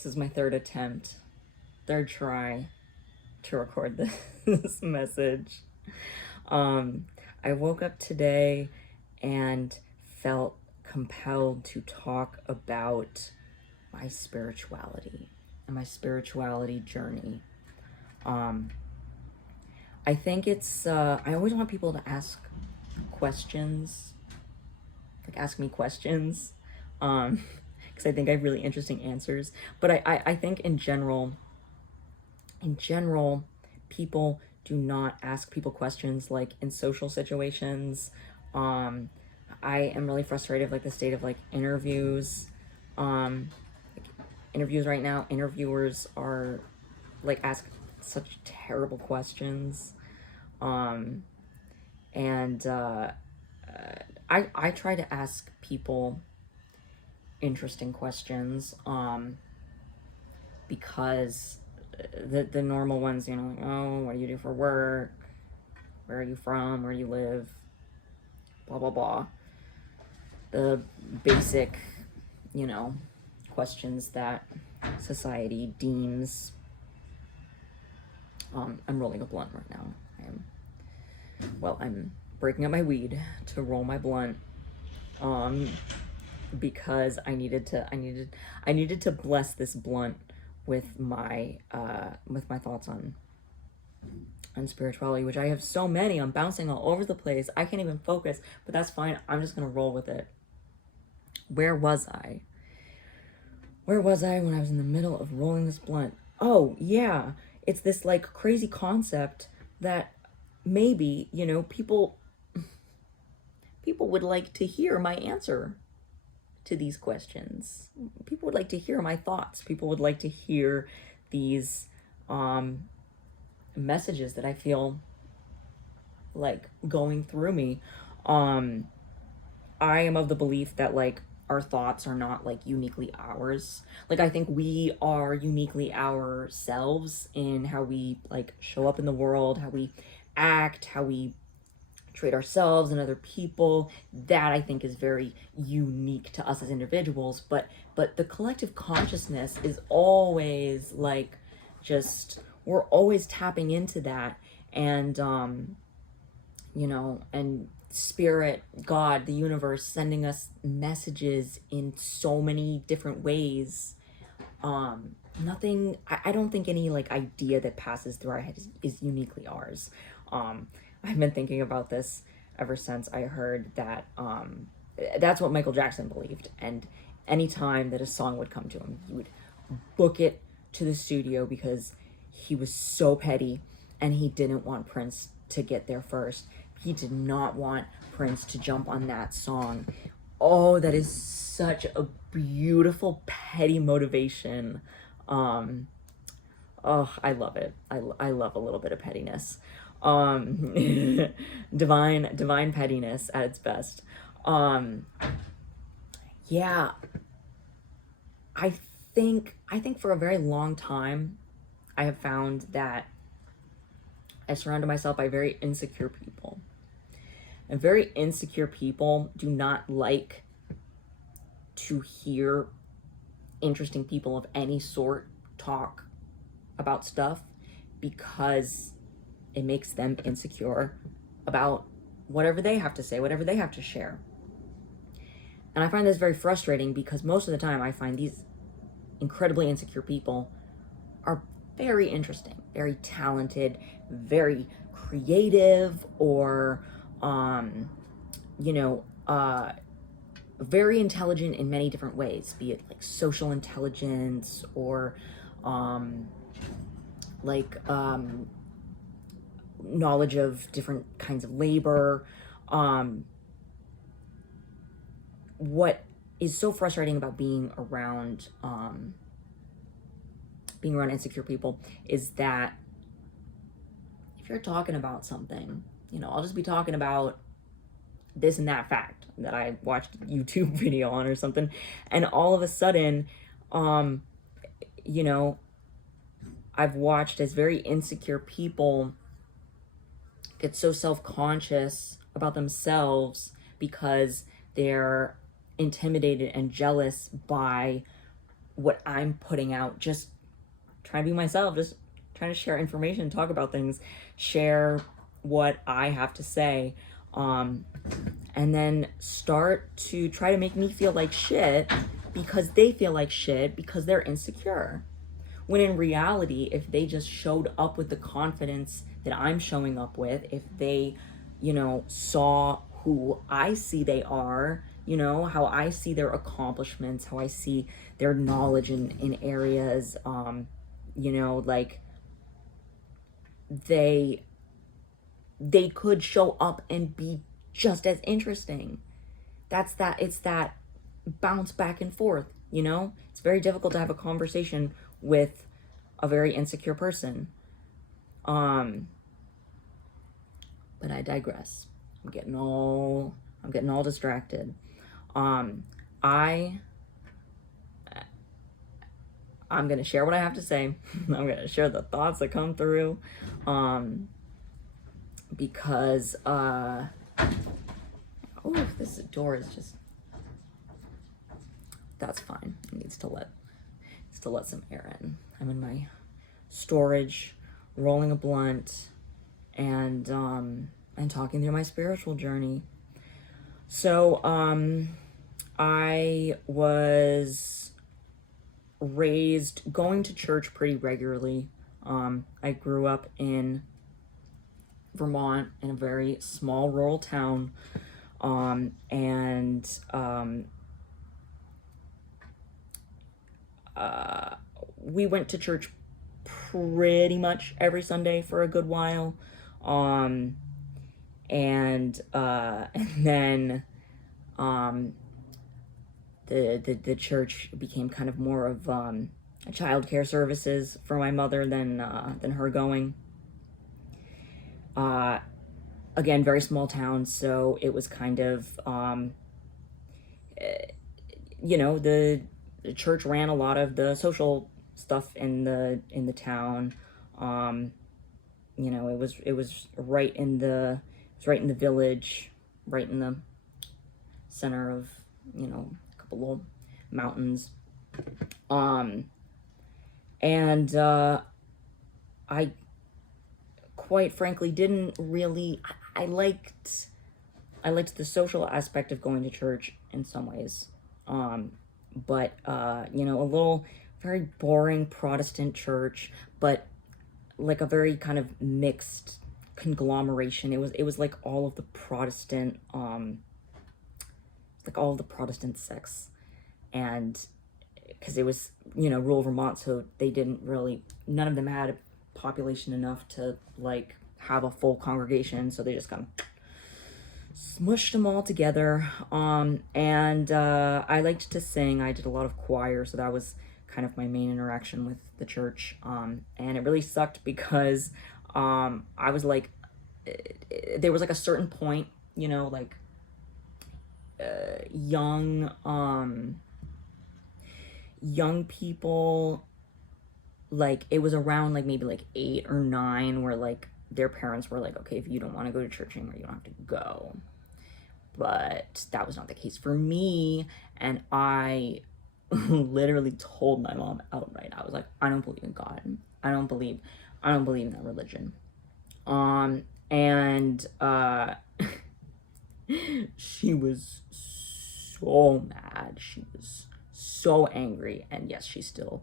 This is my third try to record this message. I woke up today and felt compelled to talk about my spirituality and my spirituality journey. I think I always want people to ask questions, like ask me questions, because I think I have really interesting answers. But I think in general, people do not ask people questions like in social situations. I am really frustrated like the state of like interviews. Like, interviews right now, interviewers are like ask such terrible questions. And I try to ask people interesting questions, because the normal ones, you know, like, oh, what do you do for work? Where are you from? Where do you live? Blah, blah, blah. The basic, you know, questions that society deems. I'm rolling a blunt right now. I'm breaking up my weed to roll my blunt. Because I needed to bless this blunt with my thoughts on spirituality, which I have so many. I'm bouncing all over the place. I can't even focus, but that's fine. I'm just gonna roll with it. Where was I? Where was I when I was in the middle of rolling this blunt? Oh yeah, it's this like crazy concept that maybe, you know, people would like to hear my answer to these questions. People would like to hear my thoughts. People would like to hear these messages that I feel like going through me. I am of the belief that like our thoughts are not like uniquely ours. Like I think we are uniquely ourselves in how we like show up in the world, how we act, how we treat ourselves and other people. That I think is very unique to us as individuals, but the collective consciousness is always like just we're always tapping into that. And you know, and spirit, God, the universe sending us messages in so many different ways. Nothing, I don't think any like idea that passes through our head is uniquely ours. I've been thinking about this ever since I heard that that's what Michael Jackson believed. And anytime that a song would come to him, he would book it to the studio because he was so petty and he didn't want Prince to get there first. He did not want Prince to jump on that song. Oh, that is such a beautiful, petty motivation. Oh, I love it. I love a little bit of pettiness. Um, divine pettiness at its best. Yeah, I think for a very long time, I have found that I surrounded myself by very insecure people. And very insecure people do not like to hear interesting people of any sort talk about stuff because it makes them insecure about whatever they have to say, whatever they have to share. And I find this very frustrating because most of the time I find these incredibly insecure people are very interesting, very talented, very creative, or you know, very intelligent in many different ways, be it like social intelligence or knowledge of different kinds of labor. What is so frustrating about being around insecure people is that if you're talking about something, you know, I'll just be talking about this and that fact that I watched a YouTube video on or something, and all of a sudden, you know, I've watched as very insecure people get so self-conscious about themselves because they're intimidated and jealous by what I'm putting out, just trying to be myself, just trying to share information, talk about things, share what I have to say, um, and then start to try to make me feel like shit because they feel like shit because they're insecure. When in reality, if they just showed up with the confidence that I'm showing up with, if they, saw who I see they are, how I see their accomplishments, how I see their knowledge in areas, like they they could show up and be just as interesting. It's that bounce back and forth. It's very difficult to have a conversation with a very insecure person. Um, but I digress. I'm getting all distracted. Um, I I'm gonna share what I have to say. I'm gonna share the thoughts that come through. Um, because oh, this door is just, that's fine. It needs to let some air in. I'm in my storage, rolling a blunt, and talking through my spiritual journey. So I was raised going to church pretty regularly. I grew up in Vermont in a very small rural town, and we went to church pretty much every Sunday for a good while. And then the church became kind of more of child care services for my mother than her going. Again, very small town, so it was kind of the church ran a lot of the social stuff in the town. It was right in the village, right in the center of a couple of mountains. And I quite frankly didn't really. I liked the social aspect of going to church in some ways, but a little very boring Protestant church, but like a very kind of mixed conglomeration. It was like all of the Protestant sects, and because it was rural Vermont, so they didn't really, none of them had a population enough to like have a full congregation, so they just kind of smushed them all together. And I liked to sing. I did a lot of choir, so that was kind of my main interaction with the church. And it really sucked because I was like, there was like a certain point, like young people, like it was around like maybe like 8 or 9 where like their parents were like, okay, if you don't want to go to church anymore, you don't have to go. But that was not the case for me, and I literally told my mom outright. I was like, I don't believe in God. I don't believe in that religion. And she was so mad. She was so angry, and yes, she still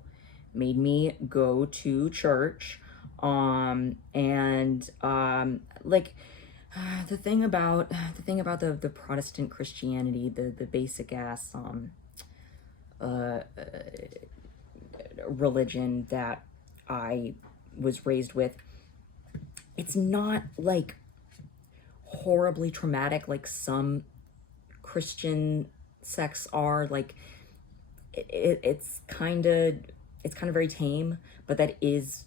made me go to church. Like the thing about the Protestant Christianity, the basic ass religion that I was raised with, it's not like horribly traumatic like some Christian sects are. Like it's kind of very tame, but that is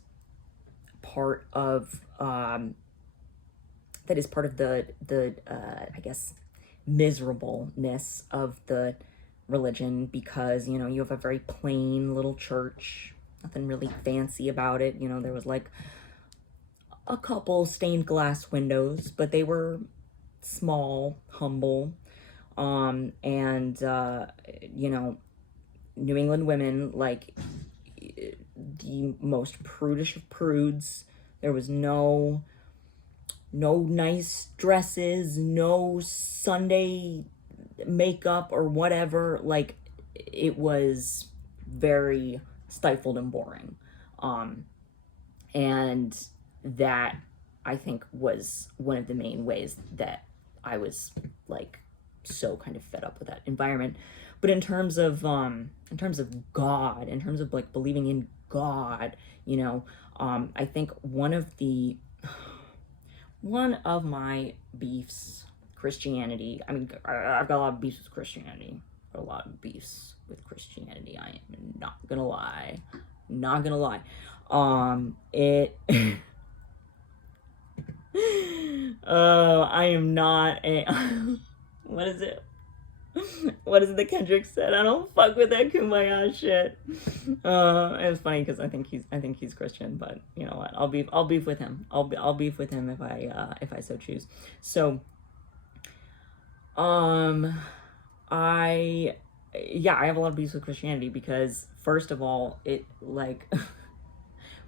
part of the I guess miserableness of the religion, because you have a very plain little church, nothing really fancy about it. There was like a couple stained glass windows, but they were small, humble, and New England women, like the most prudish of prudes. There was no nice dresses, no Sunday makeup or whatever. Like, it was very stifled and boring. And that, I think, was one of the main ways that I was like so kind of fed up with that environment. But in terms of God, in terms of like believing in God, you know, I think one of my beefs, Christianity. I mean, I've got a lot of beefs with Christianity. A lot of beefs with Christianity. I am not gonna lie. Not gonna lie. It. Oh, I am not a. What is it? What is it that Kendrick said? I don't fuck with that kumbaya shit. It was funny because I think he's Christian, but you know what? I'll beef with him. I'll beef with him if I so choose. So, I have a lot of beefs with Christianity because first of all, it like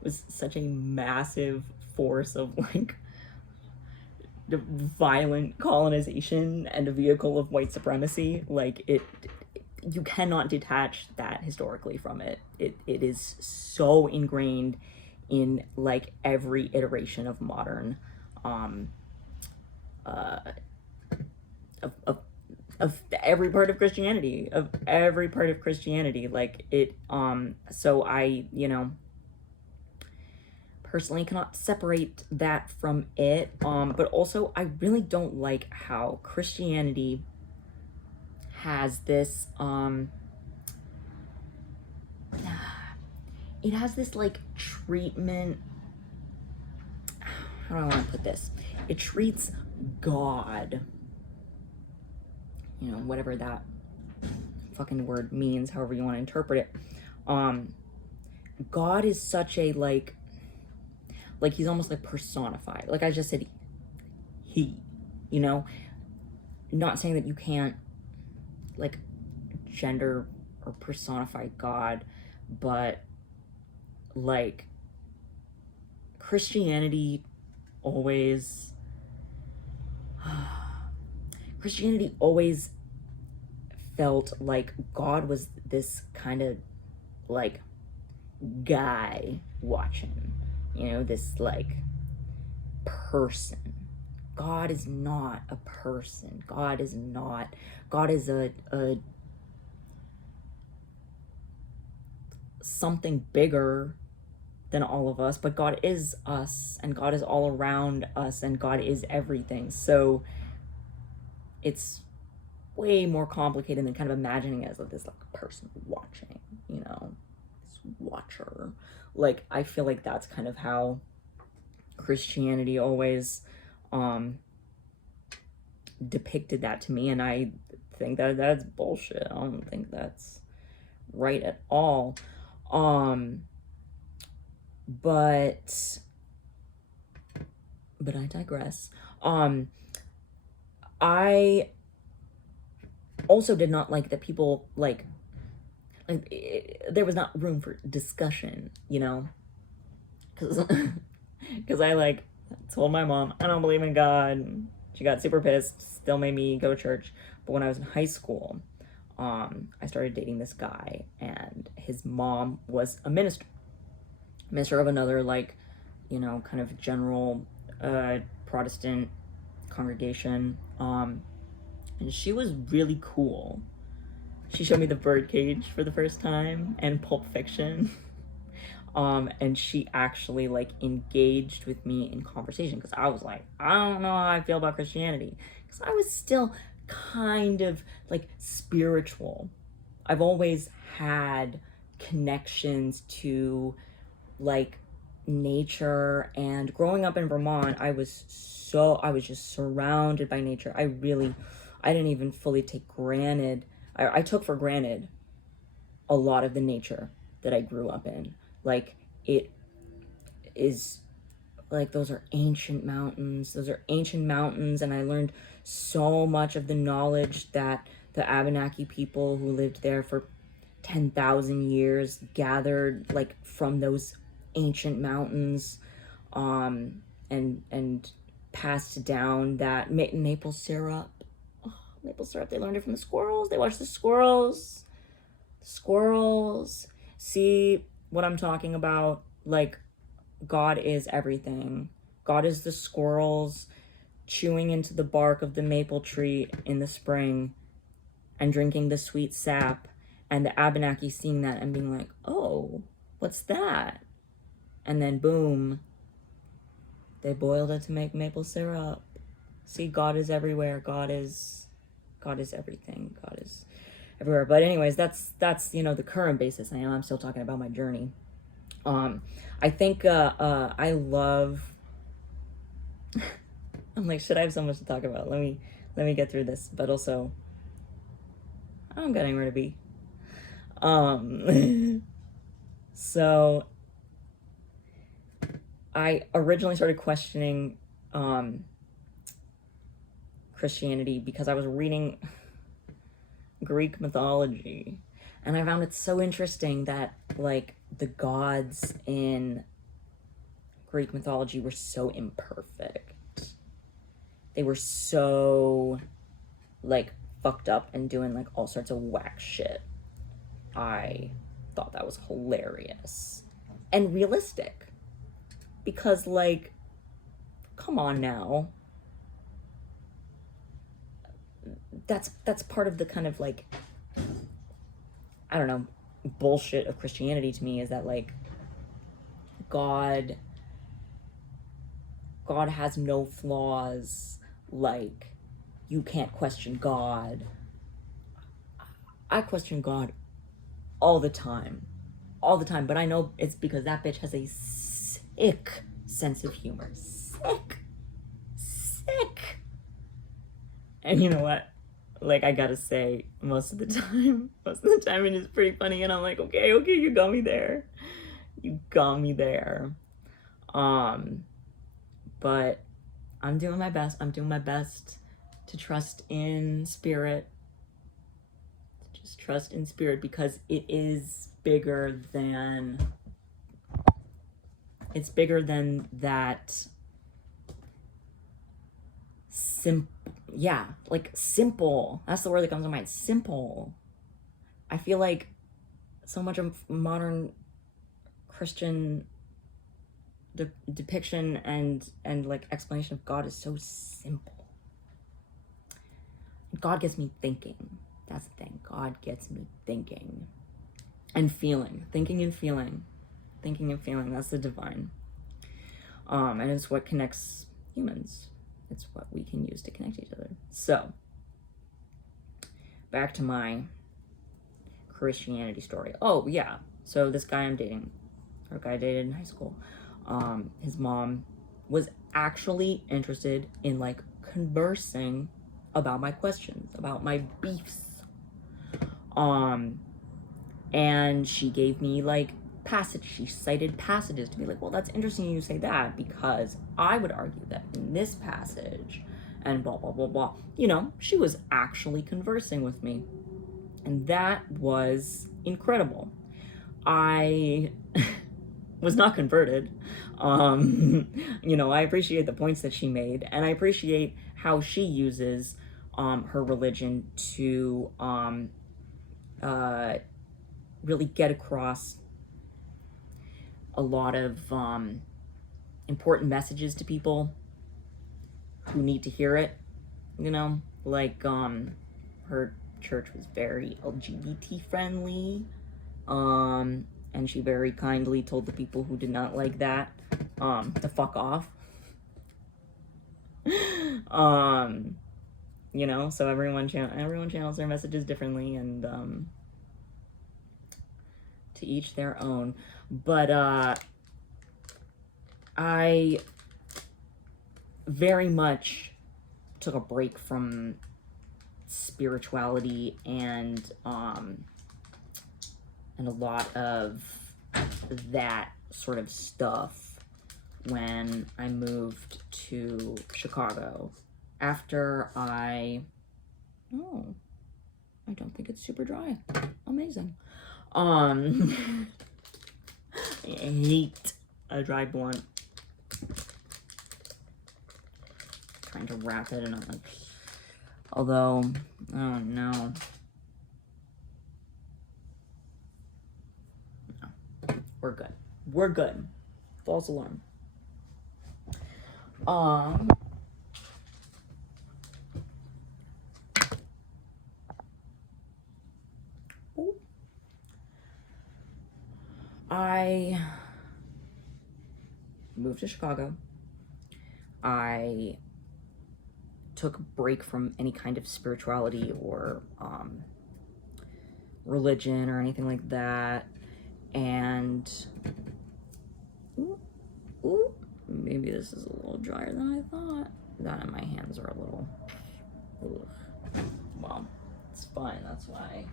was such a massive force of like violent colonization and a vehicle of white supremacy. Like, you cannot detach that historically from it. It is so ingrained in like every iteration of modern of every part of Christianity, like it. So I, you know, personally cannot separate that from it. But also I really don't like how Christianity has this it has this like treatment. How do I want to put this? It treats God, you know, whatever that fucking word means, however you want to interpret it. God is such a like he's almost like personified. Like I just said, he, you know, not saying that you can't like gender or personify God, but like Christianity always felt like God was this kind of like guy watching, you know, this like person. God is not a person. God is a something bigger than all of us, but God is us, and God is all around us, and God is everything. So it's way more complicated than kind of imagining it as like this like person watching, you know, this watcher. Like I feel like that's kind of how Christianity always depicted that to me, and I think that that's bullshit. I don't think that's right at all. But I digress. I also did not like that people like there was not room for discussion, you know, because I like told my mom I don't believe in God. She got super pissed, still made me go to church. But when I was in high school, I started dating this guy, and his mom was a minister of another, like, you know, kind of general Protestant congregation. And she was really cool. She showed me The Birdcage for the first time and Pulp Fiction. And she actually like engaged with me in conversation because I was like, I don't know how I feel about Christianity, because I was still kind of like spiritual. I've always had connections to like nature, and growing up in Vermont, I was just surrounded by nature. I didn't even fully take granted. I took for granted a lot of the nature that I grew up in. Like, it is like those are ancient mountains, and I learned so much of the knowledge that the Abenaki people who lived there for 10,000 years gathered like from those ancient mountains, and passed down that maple syrup. Oh, maple syrup. They learned it from the squirrels. They watched the squirrels. Squirrels. See what I'm talking about? Like, God is everything. God is the squirrels chewing into the bark of the maple tree in the spring and drinking the sweet sap, and the Abenaki seeing that and being like, oh, what's that? And then boom, they boiled it to make maple syrup. See, God is everywhere. God is everything. God is everywhere. But anyways, that's the current basis. I know I'm still talking about my journey. I think I love I'm like, should I have so much to talk about? Let me get through this. But also, I don't got anywhere to be. So I originally started questioning Christianity because I was reading Greek mythology, and I found it so interesting that like the gods in Greek mythology were so imperfect. They were so like fucked up and doing like all sorts of whack shit. I thought that was hilarious and realistic, because like, come on now, that's part of the kind of like, I don't know, bullshit of Christianity to me, is that like God has no flaws. Like, you can't question God. I question God all the time, but I know it's because that bitch has a sick sense of humor. Sick. And you know what? Like, I gotta say, most of the time it is pretty funny, and I'm like, okay, you got me there. But I'm doing my best. To trust in spirit. Just trust in spirit, because it is bigger than that simple. That's the word that comes to mind. Simple. I feel like so much of modern Christian depiction and like explanation of God is so simple. God gets me thinking. That's the thing. God gets me thinking and feeling. Thinking and feeling. That's the divine. And it's what connects humans. It's what we can use to connect each other. So, back to my Christianity story. Oh, yeah. So this guy I'm dating, or a guy I dated in high school, his mom was actually interested in like conversing about my questions, about my beefs. And she gave me like she cited passages to be like, well, that's interesting you say that, because I would argue that in this passage, and blah, blah, blah, blah. You know, she was actually conversing with me. And that was incredible. I was not converted. I appreciate the points that she made, and I appreciate how she uses her religion to really get across a lot of important messages to people who need to hear it. Like her church was very LGBT friendly, and she very kindly told the people who did not like that to fuck off. So everyone channels their messages differently, and to each their own. But I very much took a break from spirituality and a lot of that sort of stuff when I moved to Chicago. After I don't think it's super dry. Amazing. Um, I hate a dry blunt. Trying to wrap it and I'm like, although, oh no. No, we're good. We're good. False alarm. I moved to Chicago. I took a break from any kind of spirituality or religion or anything like that. And ooh, maybe this is a little drier than I thought. That and my hands are a little, ugh. Well, it's fine, that's why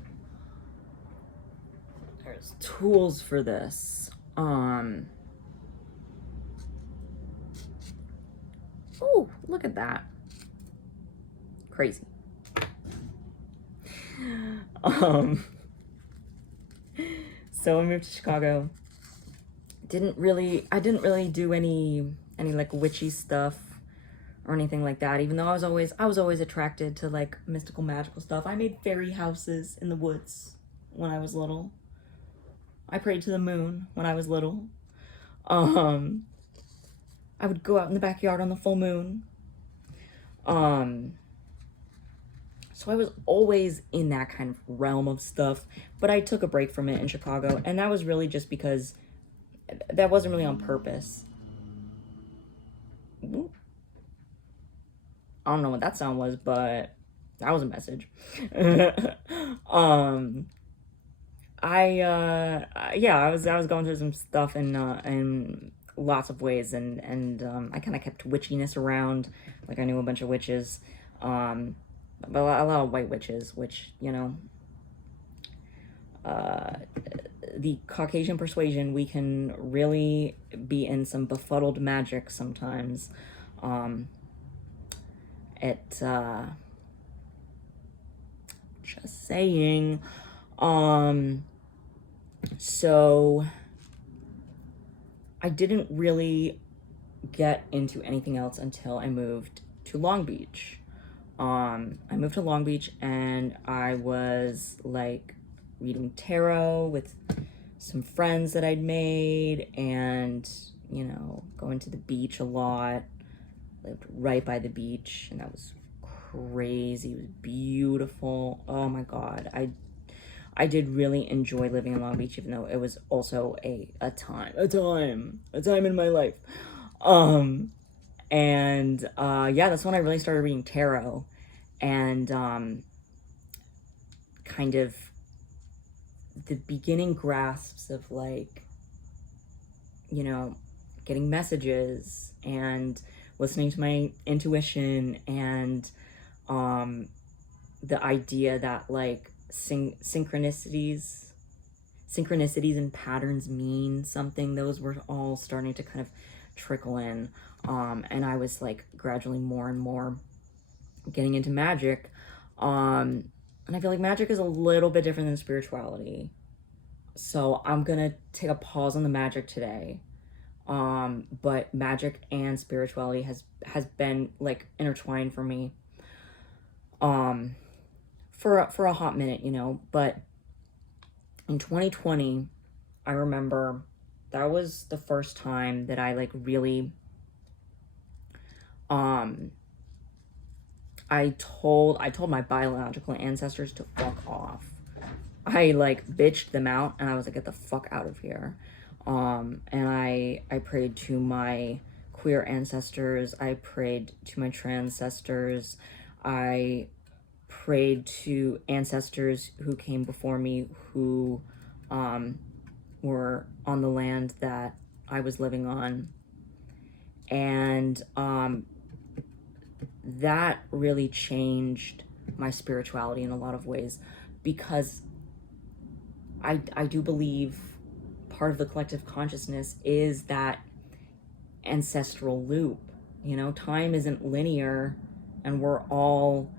there's tools for this. Oh, look at that. Crazy. So I moved to Chicago. I didn't really do any like witchy stuff or anything like that, even though I was always attracted to like mystical, magical stuff. I made fairy houses in the woods when I was little. I prayed to the moon when I was little. I would go out in the backyard on the full moon. So I was always in that kind of realm of stuff, but I took a break from it in Chicago, and that was really just because that wasn't really on purpose. I don't know what that sound was, but that was a message. I was going through some stuff in lots of ways, and I kind of kept witchiness around. Like I knew a bunch of witches, but a lot of white witches, which, you know, the Caucasian persuasion, we can really be in some befuddled magic sometimes. Just saying. So I didn't really get into anything else until I moved to Long Beach. I moved to Long Beach and I was like reading tarot with some friends that I'd made and, you know, going to the beach a lot. Lived right by the beach and that was crazy. It was beautiful. Oh my God. I did really enjoy living in Long Beach, even though it was also a time in my life. Yeah, that's when I really started reading tarot and kind of the beginning grasps of like, you know, getting messages and listening to my intuition and the idea that like synchronicities and patterns mean something. Those were all starting to kind of trickle in. And I was like gradually more and more getting into magic. And I feel like magic is a little bit different than spirituality. So I'm gonna take a pause on the magic today. But magic and spirituality has been like intertwined for me. For a hot minute, you know, but in 2020, I remember that was the first time that I like really I told my biological ancestors to fuck off. I like bitched them out and I was like, get the fuck out of here. And I prayed to my queer ancestors, I prayed to my trans ancestors, I prayed to ancestors who came before me who were on the land that I was living on. And that really changed my spirituality in a lot of ways because I do believe part of the collective consciousness is that ancestral loop. You know, time isn't linear and we're all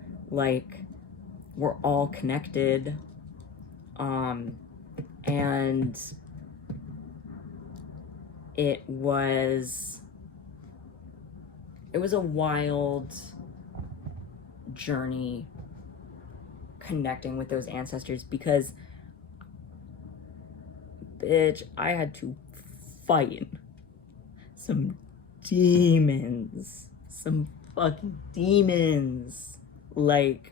connected. And And it was a wild journey connecting with those ancestors, because bitch, I had to fight some demons, some fucking demons. Like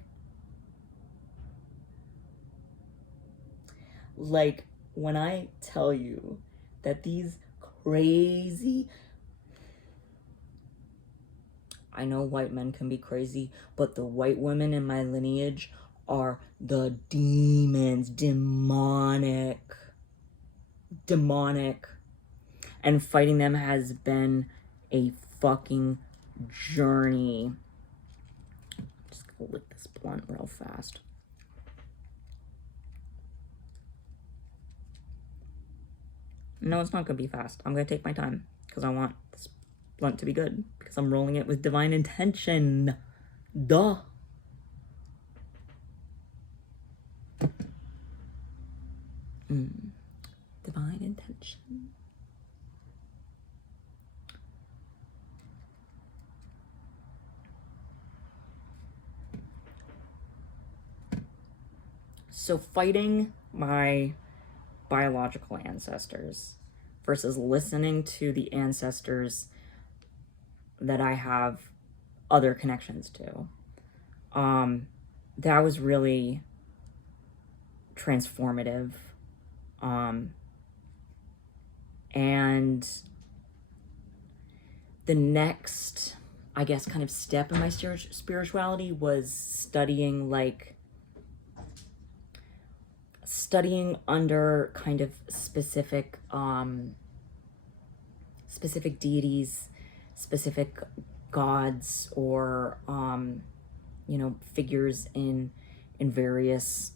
when I tell you that these crazy, I know white men can be crazy, but the white women in my lineage are the demons, demonic. And fighting them has been a fucking journey. I'm just gonna lick this blunt real fast. No, it's not gonna be fast. I'm gonna take my time because I want this blunt to be good, because I'm rolling it with divine intention. Duh. Divine intention. So fighting my biological ancestors versus listening to the ancestors that I have other connections to, that was really transformative. And the next, I guess, kind of step in my spirituality was studying under kind of specific deities, specific gods, or figures in various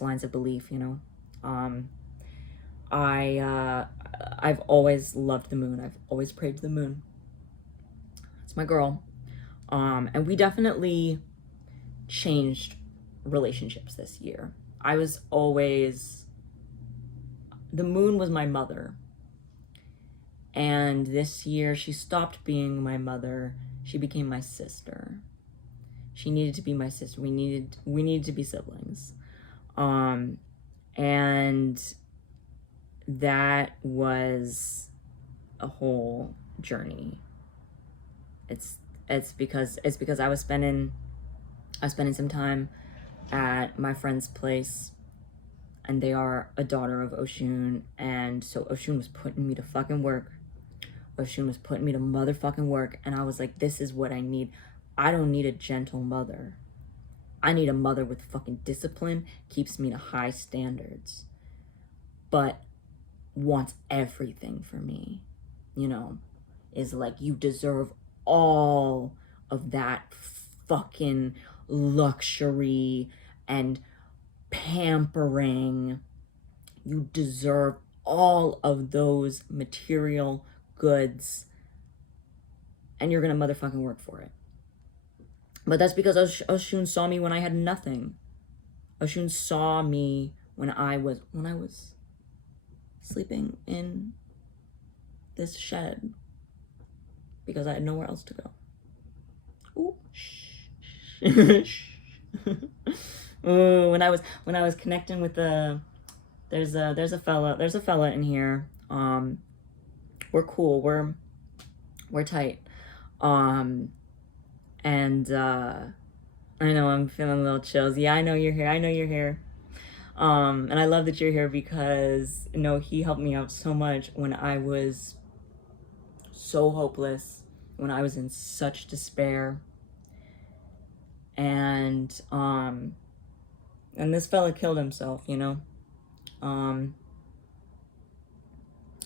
lines of belief. I've always loved the moon. I've always prayed to the moon. It's my girl. And we definitely changed relationships this year. The moon was my mother. And this year she stopped being my mother. She became my sister. She needed to be my sister. We needed to be siblings. And that was a whole journey. It's because I was spending some time at my friend's place, and they are a daughter of Oshun, and so Oshun was putting me to fucking work. Oshun was putting me to motherfucking work, and I was like, this is what I need. I don't need a gentle mother. I need a mother with fucking discipline, keeps me to high standards, but wants everything for me, is like, you deserve all of that fucking luxury and pampering. You deserve all of those material goods, and you're gonna motherfucking work for it. But that's because Oshun saw me when I had nothing. Oshun saw me when I was sleeping in this shed because I had nowhere else to go. Ooh, shh. Ooh, when I was connecting with there's a fella in here. We're cool. We're tight. And I know I'm feeling a little chills. Yeah, I know you're here. And I love that you're here because he helped me out so much when I was so hopeless, when I was in such despair. And this fella killed himself, and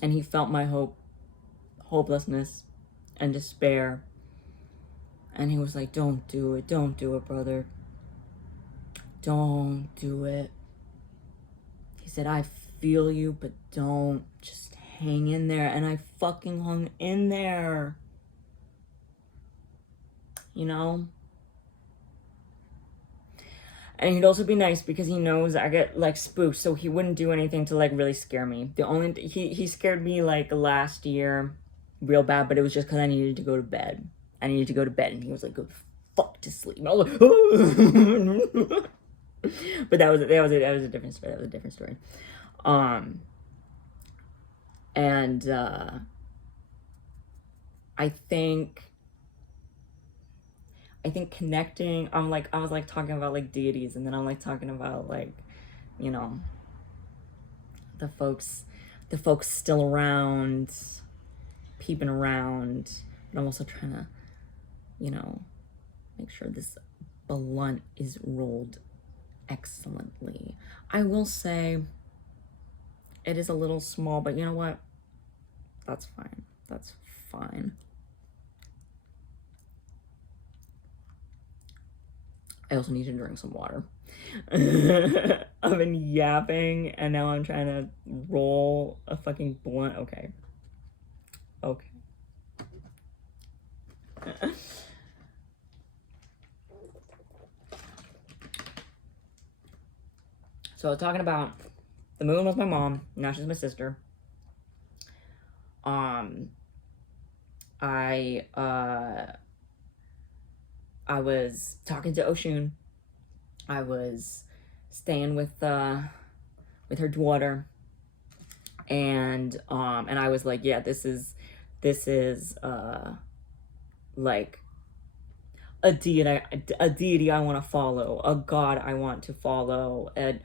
he felt my hopelessness and despair. And he was like, don't do it, brother. Don't do it. He said, I feel you, but don't. Just hang in there. And I fucking hung in there. And he'd also be nice because he knows I get like spooked, so he wouldn't do anything to like really scare me. The only he scared me like last year real bad, but it was just because I needed to go to bed. I needed to go to bed, and he was like, "Go fuck to sleep." I was like, but that was a different story. That was a different story. And I think connecting, I was like talking about like deities, and then I'm like talking about like, you know, the folks still around, peeping around, but I'm also trying to, you know, make sure this blunt is rolled excellently. I will say it is a little small, but you know what? That's fine. That's fine. I also need to drink some water. I've been yapping and now I'm trying to roll a fucking blunt. Okay. Okay. So I was talking about the moon was my mom, now she's my sister. I was talking to Oshun. I was staying with her daughter, and I was like, yeah, this is like a deity I want to follow, a god I want to follow, a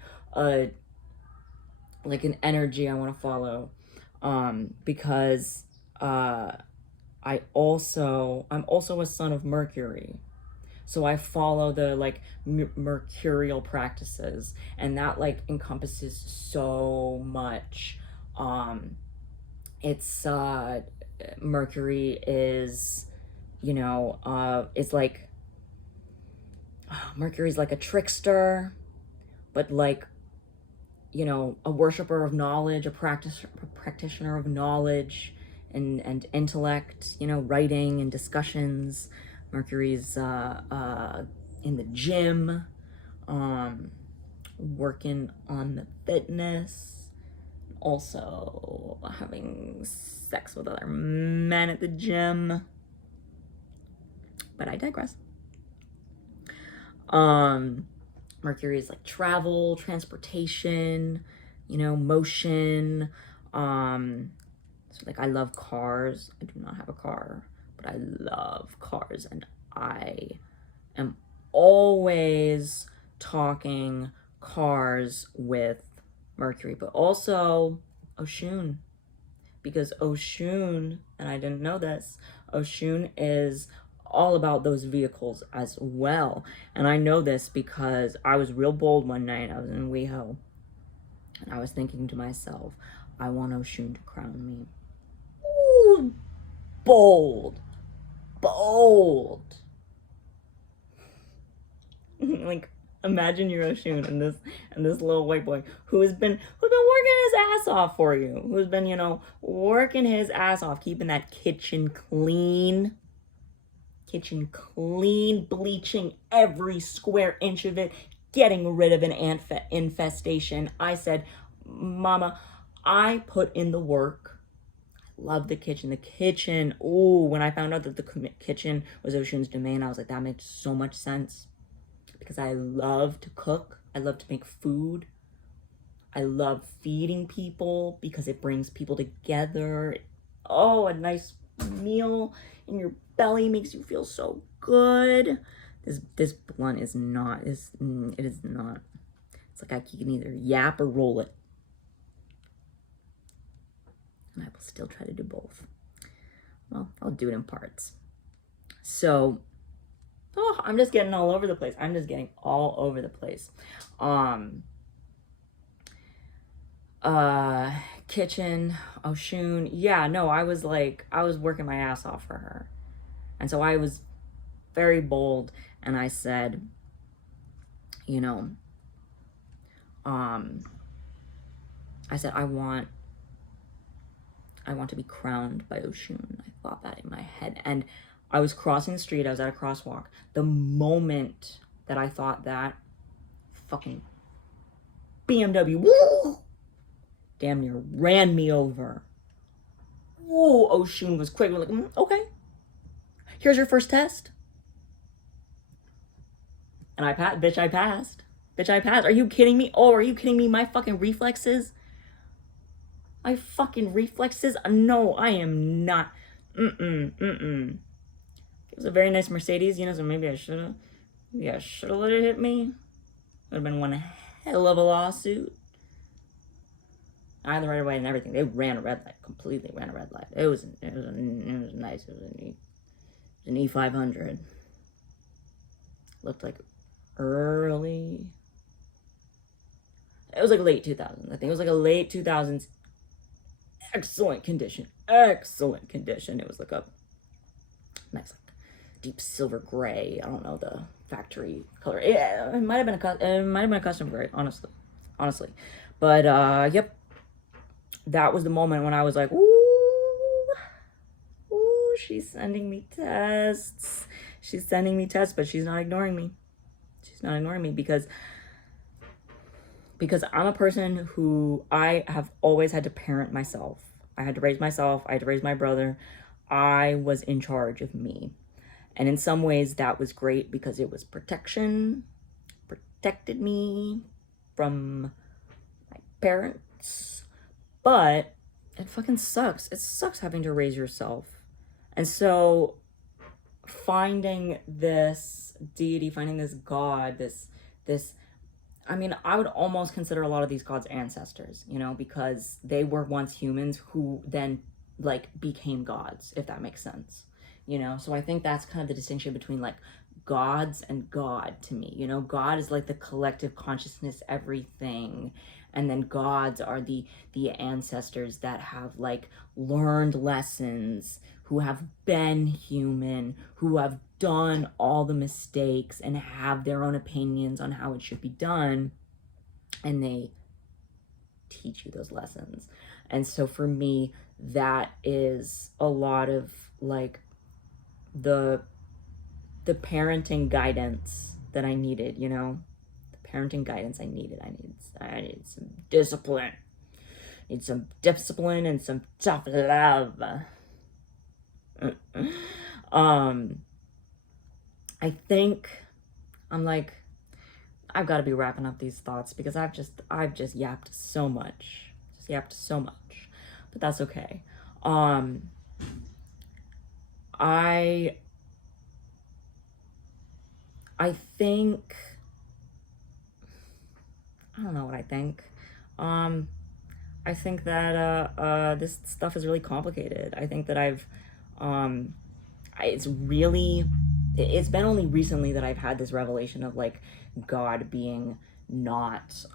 like an energy I want to follow, because I'm also a son of Mercury. So I follow the like mercurial practices, and that like encompasses so much. It's Mercury is, you know, it's like Mercury's like a trickster, but like, you know, a worshiper of knowledge, a practitioner of knowledge and intellect, you know, writing and discussions. Mercury's in the gym, working on the fitness, also having sex with other men at the gym. But I digress. Mercury is like travel, transportation, you know, motion. So like I love cars. I do not have a car, but I love cars, and I am always talking cars with Mercury, but also Oshun, because Oshun, and I didn't know this, Oshun is all about those vehicles as well. And I know this because I was real bold one night. I was in WeHo, and I was thinking to myself, I want Oshun to crown me. Ooh, bold. Like, imagine you're Oshun and this little white boy who's been working his ass off for you, who's been, you know, working his ass off, keeping that kitchen clean, bleaching every square inch of it, getting rid of an ant infestation. I said, Mama, I put in the work. I love the kitchen. Oh, when I found out that the kitchen was Oshun's domain, I was like, that makes so much sense. Because I love to cook. I love to make food. I love feeding people because it brings people together. Oh, a nice meal in your belly makes you feel so good. This blunt is not, it is not. It's like I can either yap or roll it. And I will still try to do both. Well, I'll do it in parts. So, oh, I'm just getting all over the place. Kitchen, Oshun. Yeah, no, I was working my ass off for her. And so I was very bold, and I said, you know, I said, I want to be crowned by Oshun. I thought that in my head. And I was crossing the street. I was at a crosswalk. The moment that I thought that, fucking BMW, woo, damn near ran me over. Whoa, Oshun was quick. We're like, okay, here's your first test. And I passed, bitch, I passed. Bitch, I passed. Are you kidding me? Oh, are you kidding me? My fucking reflexes? My fucking reflexes? No, I am not. It was a very nice Mercedes, you know, so maybe I should have. Maybe I should have let it hit me. Would have been one hell of a lawsuit. I had the right of way and everything. They ran a red light. Completely ran a red light. It was nice. It was an E500. Looked like early. It was like late 2000s. I think it was like a late 2000s. Excellent condition. Excellent condition. It was like a nice, like, deep silver gray. I don't know the factory color. Yeah, it might have been a custom gray. Honestly, but yep. That was the moment when I was like, ooh, she's sending me tests. She's sending me tests, but she's not ignoring me. She's not ignoring me because I'm a person who I have always had to parent myself. I had to raise myself. I had to raise my brother. I was in charge of me. And in some ways that was great because it was protection, protected me from my parents. But it fucking sucks. It sucks having to raise yourself. And so finding this deity, finding this God, this I mean, I would almost consider a lot of these gods ancestors, you know, because they were once humans who then like became gods, if that makes sense, you know. So I think that's kind of the distinction between like gods and God to me, you know. God is like the collective consciousness, everything, and then gods are the ancestors that have like learned lessons, who have been human, who have done all the mistakes and have their own opinions on how it should be done, and they teach you those lessons. And so for me, that is a lot of like the parenting guidance that I needed, you know. The parenting guidance I needed. I needed some discipline. I need some discipline and some tough love. I think I'm like, I've got to be wrapping up these thoughts because I've just yapped so much. But that's okay. I think, I don't know what I think. I think that this stuff is really complicated. I think that it's been only recently that I've had this revelation of like God being not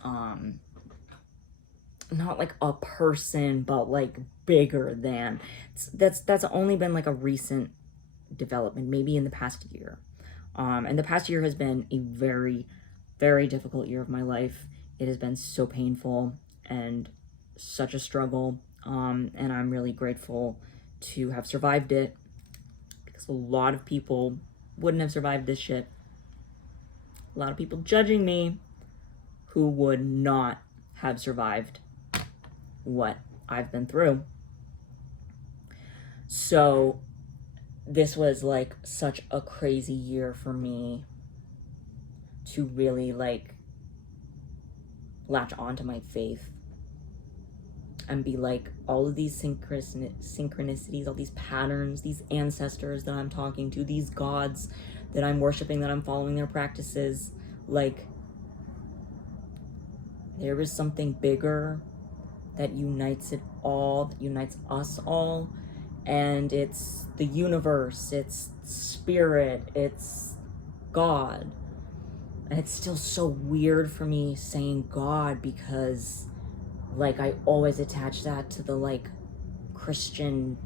like a person, but like bigger than. That's only been like a recent development, maybe in the past year. And the past year has been a very, very difficult year of my life. It has been so painful and such a struggle. And I'm really grateful to have survived it, because a lot of people wouldn't have survived this shit. A lot of people judging me who would not have survived what I've been through. So this was like such a crazy year for me to really like latch onto my faith and be like, all of these synchronicities, all these patterns, these ancestors that I'm talking to, these gods that I'm worshiping, that I'm following their practices, like there is something bigger that unites it all, that unites us all. And it's the universe, it's spirit, it's God. And it's still so weird for me saying God, because like I always attach that to the like Christian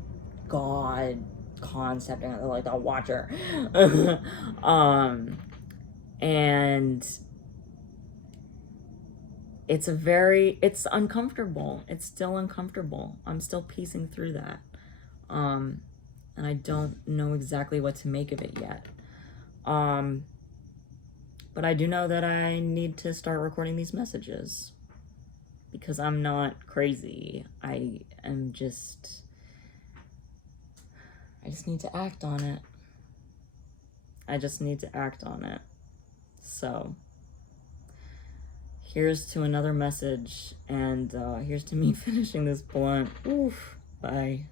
God concept and like the watcher. And it's uncomfortable. It's still uncomfortable. I'm still piecing through that. And I don't know exactly what to make of it yet. But But I do know that I need to start recording these messages because I'm not crazy. I just need to act on it. I just need to act on it. So, here's to another message, and here's to me finishing this blunt. Oof. Bye.